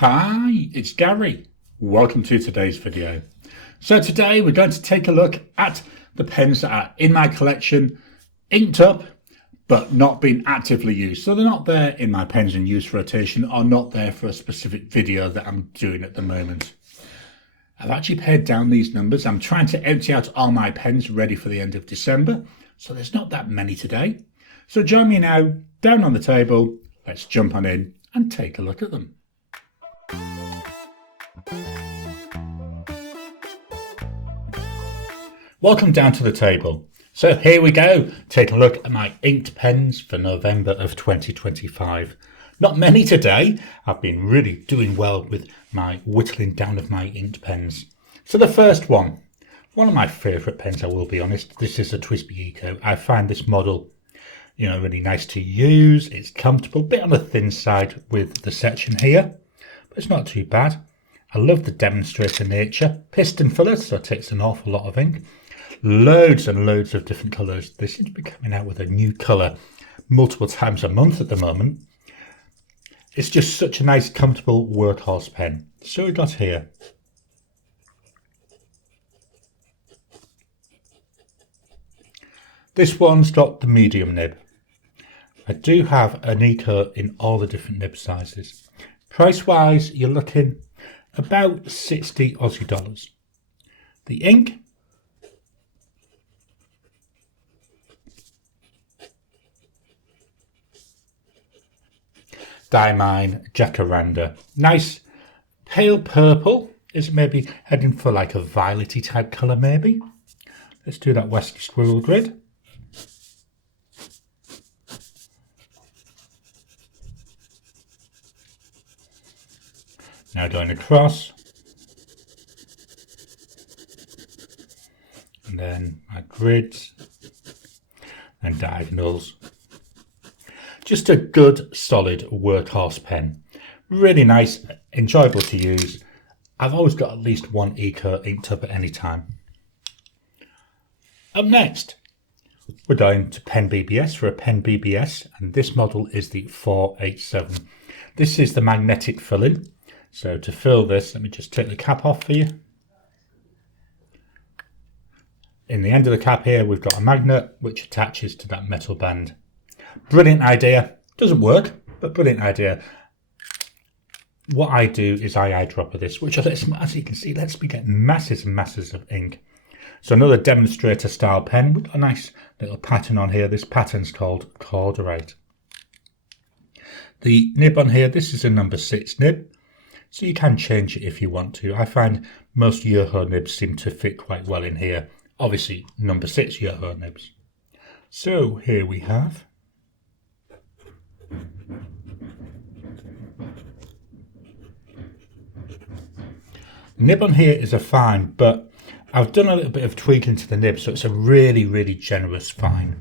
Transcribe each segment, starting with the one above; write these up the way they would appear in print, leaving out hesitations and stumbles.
Hi, it's Gary. Welcome to today's video. So today we're going to take a look at the pens that are in my collection, inked up, but not being actively used. So they're not there in my pens in use rotation or not there for a specific video that I'm doing at the moment. I've actually pared down these numbers. I'm trying to empty out all my pens ready for the end of December. So there's not that many today. So join me now, down on the table. Let's jump on in and take a look at them. Welcome down to the table. So here we go. Take a look at my inked pens for November of 2025. Not many today. I've been really doing well with my whittling down of my inked pens. So the first one of my favourite pens, I will be honest. This is a Twsbi Eco. I find this model, really nice to use. It's comfortable, a bit on the thin side with the section here, but it's not too bad. I love the demonstrator nature. Piston filler, so it takes an awful lot of ink. Loads and loads of different colours. They seem to be coming out with a new colour multiple times a month at the moment. It's just such a nice, comfortable workhorse pen. So we got here. This one's got the medium nib. I do have an Eco in all the different nib sizes. Price wise, you're looking about 60 Aussie dollars. The ink, Diamine Jacaranda. Nice pale purple. Is maybe heading for like a violety type colour maybe. Let's do that West Squirrel grid. Now going across. And then my grids and diagonals. Just a good, solid workhorse pen. Really nice, enjoyable to use. I've always got at least one Eco inked up at any time. Up next, we're going to PenBBS for a PenBBS, and this model is the 487. This is the magnetic filling. So to fill this, let me just take the cap off for you. In the end of the cap here, we've got a magnet which attaches to that metal band. Brilliant idea. Doesn't work, but brilliant idea. What I do is I eyedropper this, which as you can see, lets me get masses and masses of ink. So another demonstrator style pen with a nice little pattern on here. This pattern's called Corduroy. The nib on here, this is a number 6 nib. So you can change it if you want to. I find most Yoho nibs seem to fit quite well in here. Obviously, number 6 Yoho nibs. So here we have. The nib on here is a fine, but I've done a little bit of tweaking to the nib, so it's a really, really generous fine.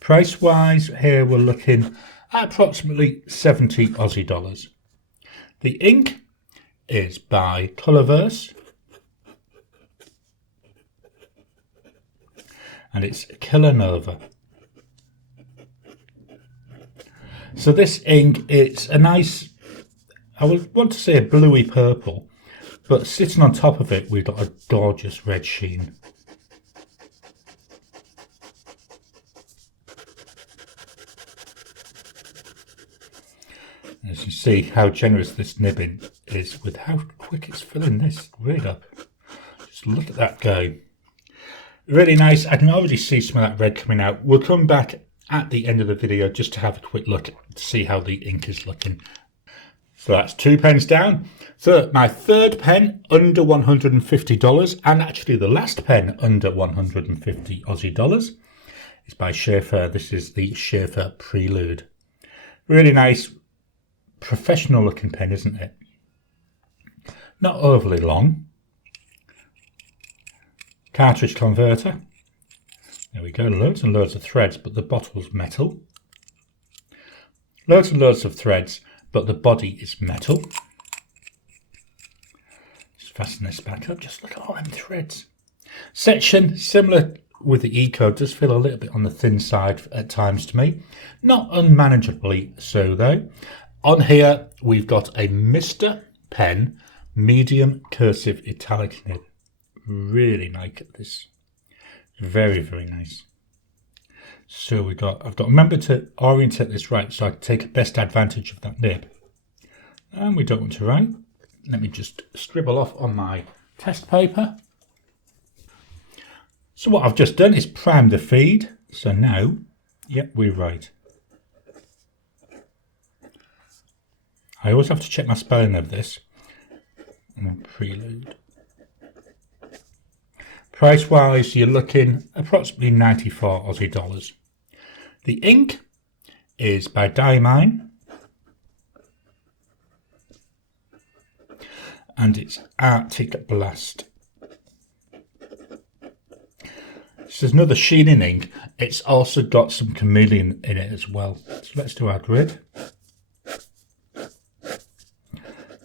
Price wise, here we're looking at approximately 70 Aussie dollars. The ink is by Colorverse, and it's Killanova. So this ink, it's a nice, I would want to say a bluey purple, but sitting on top of it, we've got a gorgeous red sheen. As you see how generous this nibbing is with how quick it's filling this grid up. Just look at that go. Really nice. I can already see some of that red coming out. We'll come back at the end of the video just to have a quick look to see how the ink is looking. So that's 2 pens down. So my third pen under $150, and actually the last pen under 150 Aussie dollars, is by Sheaffer. This is the Sheaffer Prelude. Really nice, professional looking pen, isn't it? Not overly long. Cartridge converter. There we go, loads and loads of threads, but the bottle's metal. Loads and loads of threads, but the body is metal. Just fasten this back up, just look at all them threads. Section, similar with the Eco, does feel a little bit on the thin side at times to me. Not unmanageably so though. On here, we've got a Mr. pen, medium cursive italic nib. Really like this. Very, very nice. So I've got to remember to orientate this right so I can take best advantage of that nib. And we don't want to write. Let me just scribble off on my test paper. So what I've just done is prime the feed. So now, yep, we write. I always have to check my spelling of this. And then Prelude. Price wise, you're looking approximately 94 Aussie dollars. The ink is by Diamine. And it's Arctic Blast. This is another sheening ink. It's also got some chameleon in it as well. So let's do our grid.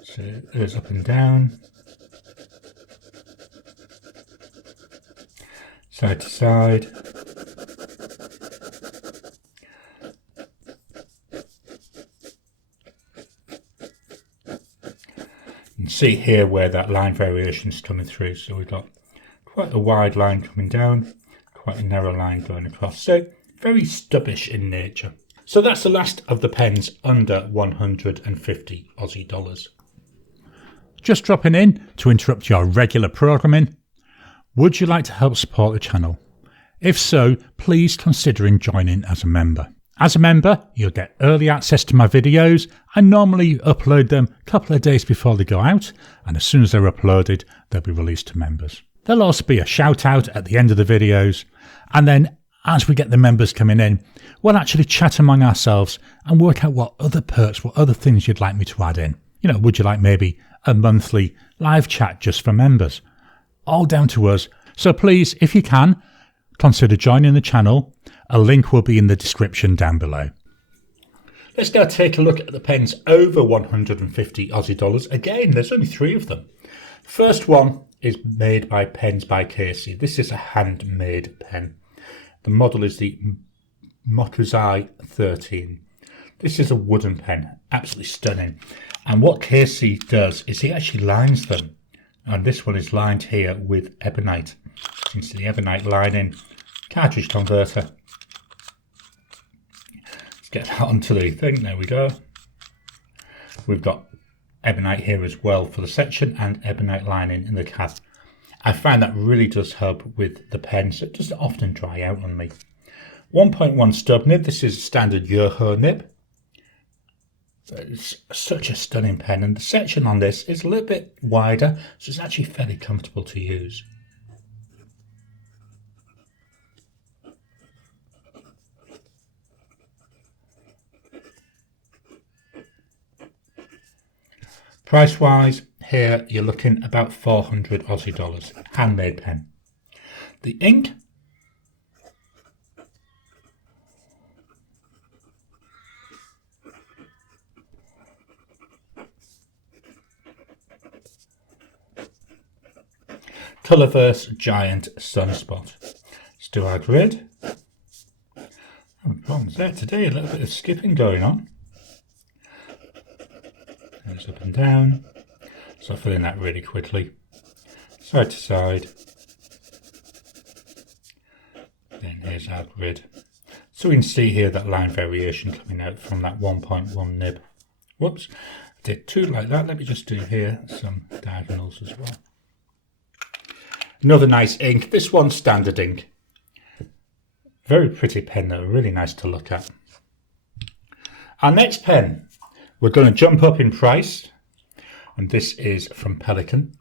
So it goes up and down. Side to side. You can see here where that line variation is coming through. So we've got quite a wide line coming down, quite a narrow line going across. So very stubbish in nature. So that's the last of the pens under 150 Aussie dollars. Just dropping in to interrupt your regular programming. Would you like to help support the channel? If so, please consider joining as a member. As a member, you'll get early access to my videos. I normally upload them a couple of days before they go out, and as soon as they're uploaded, they'll be released to members. There'll also be a shout out at the end of the videos, and then as we get the members coming in, we'll actually chat among ourselves and work out what other perks, what other things you'd like me to add in. You know, would you like maybe a monthly live chat just for members? All down to us. So please, if you can, consider joining the channel. A link will be in the description down below. Let's now take a look at the pens over 150 Aussie dollars. Again, there's only 3 of them. First one is made by Pens by Casey. This is a handmade pen. The model is the Mozaic 13. This is a wooden pen, absolutely stunning. And what Casey does is he actually lines them. And this one is lined here with ebonite. You can see the ebonite lining, cartridge converter. Let's get that onto the thing, there we go. We've got ebonite here as well for the section and ebonite lining in the cap. I find that really does help with the pen, so it doesn't often dry out on me. 1.1 stub nib, this is a standard Yoho nib. It's such a stunning pen, and the section on this is a little bit wider, so it's actually fairly comfortable to use. Price wise, here you're looking about 400 Aussie dollars. Handmade pen. The ink, Colourverse Giant Sunspot. Let's do our grid. Oh, problems there today, a little bit of skipping going on. Goes up and down. So I'll fill in that really quickly. Side to side. Then here's our grid. So we can see here that line variation coming out from that 1.1 nib. Whoops, I did 2 like that. Let me just do here some diagonals as well. Another nice ink. This one's standard ink. Very pretty pen though, really nice to look at. Our next pen, we're going to jump up in price. And this is from Pelikan.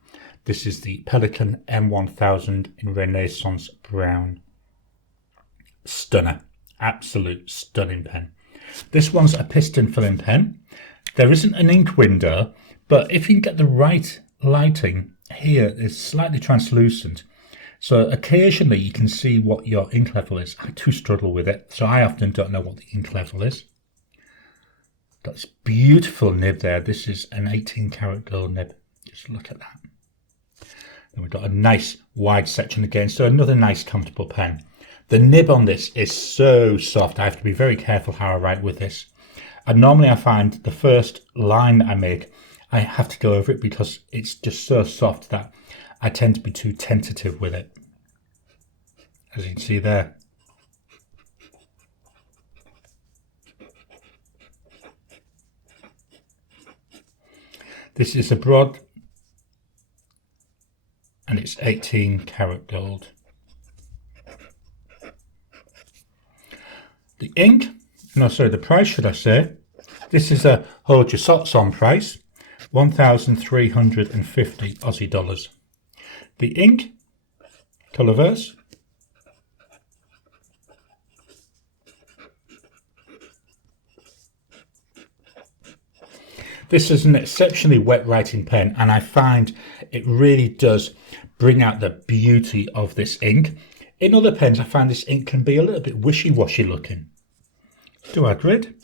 This is the Pelikan M1000 in Renaissance Brown. Stunner. Absolute stunning pen. This one's a piston filling pen. There isn't an ink window, but if you can get the right lighting, here it's slightly translucent. So occasionally you can see what your ink level is. I do struggle with it, so I often don't know what the ink level is. Got this beautiful nib there. This is an 18 karat gold nib. Just look at that. And we've got a nice wide section again, so another nice comfortable pen. The nib on this is so soft. I have to be very careful how I write with this. And normally I find the first line that I make, I have to go over it because it's just so soft that I tend to be too tentative with it. As you can see there. This is a broad and it's 18 karat gold. The ink, no sorry, the price should I say, this is a hold your socks on price, 1,350 Aussie dollars. The ink, Colourverse, this is an exceptionally wet writing pen, and I find it really does bring out the beauty of this ink. In other pens, I find this ink can be a little bit wishy-washy looking. Do I grid?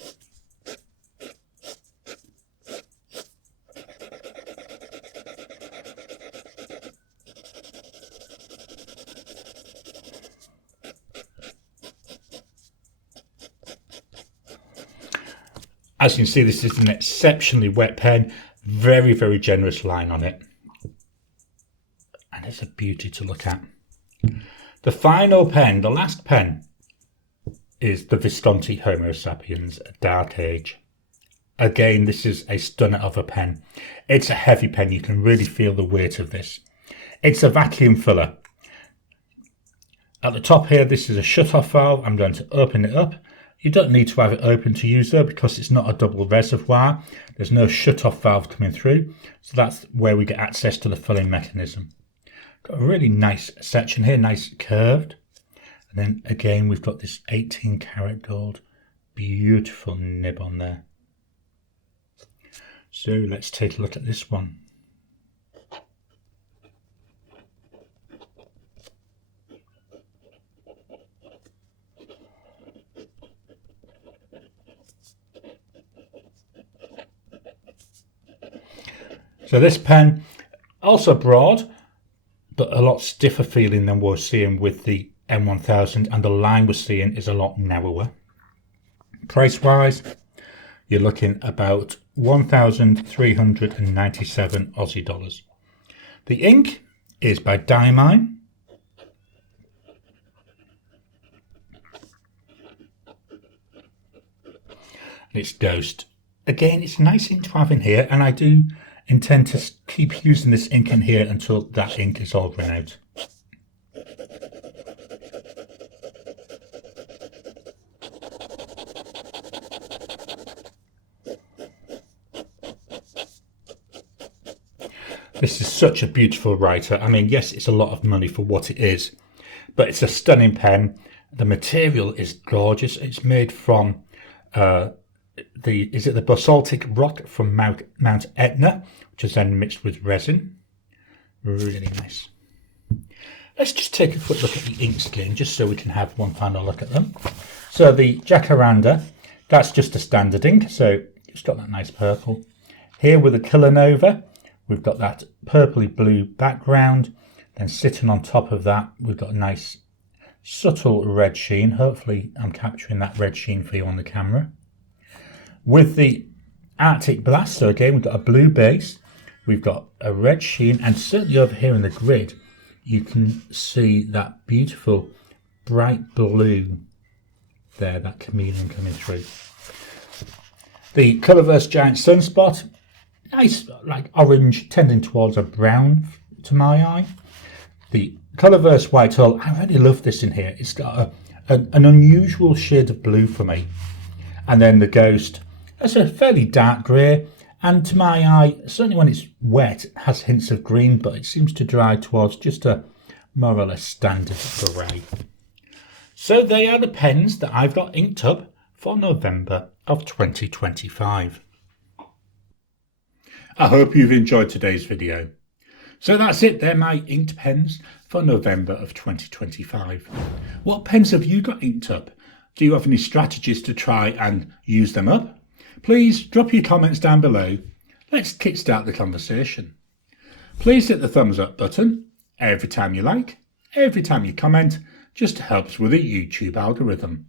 As you can see, this is an exceptionally wet pen, very, very generous line on it. And it's a beauty to look at. The final pen, the last pen, is the Visconti Homo Sapiens Dark Age. Again, this is a stunner of a pen. It's a heavy pen, you can really feel the weight of this. It's a vacuum filler. At the top here, this is a shut-off valve. I'm going to open it up. You don't need to have it open to use though, because it's not a double reservoir. There's no shut-off valve coming through. So that's where we get access to the filling mechanism. Got a really nice section here, nice curved. And then again, we've got this 18 karat gold, beautiful nib on there. So let's take a look at this one. So this pen, also broad, but a lot stiffer feeling than we're seeing with the M1000, and the line we're seeing is a lot narrower. Price wise, you're looking about 1,397 Aussie dollars. The ink is by Diamine. And it's Ghost. Again, it's a nice ink to have in here, and I do intend to keep using this ink in here until that ink is all run out. This is such a beautiful writer. I mean, yes, it's a lot of money for what it is, but it's a stunning pen. The material is gorgeous. It's made from the basaltic rock from Mount Etna, which is then mixed with resin. Really nice. Let's just take a quick look at the inks again, just so we can have one final look at them. So the Jacaranda, that's just a standard ink, so it's got that nice purple. Here with the Killanova, we've got that purpley blue background. Then sitting on top of that, we've got a nice subtle red sheen. Hopefully I'm capturing that red sheen for you on the camera. With the Arctic Blast, so again, we've got a blue base, we've got a red sheen, and certainly over here in the grid, you can see that beautiful bright blue there, that chameleon coming through. The Colourverse Giant Sunspot, nice, like orange, tending towards a brown to my eye. The Colourverse White Hull, I really love this in here. It's got an unusual shade of blue for me. And then the Ghost, that's a fairly dark grey, and to my eye, certainly when it's wet, it has hints of green, but it seems to dry towards just a more or less standard grey. So they are the pens that I've got inked up for November of 2025. I hope you've enjoyed today's video. So that's it, they're my inked pens for November of 2025. What pens have you got inked up? Do you have any strategies to try and use them up? Please drop your comments down below. Let's kickstart the conversation. Please hit the thumbs up button every time you like, every time you comment, just helps with the YouTube algorithm.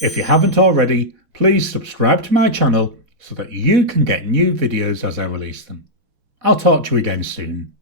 If you haven't already, please subscribe to my channel so that you can get new videos as I release them. I'll talk to you again soon.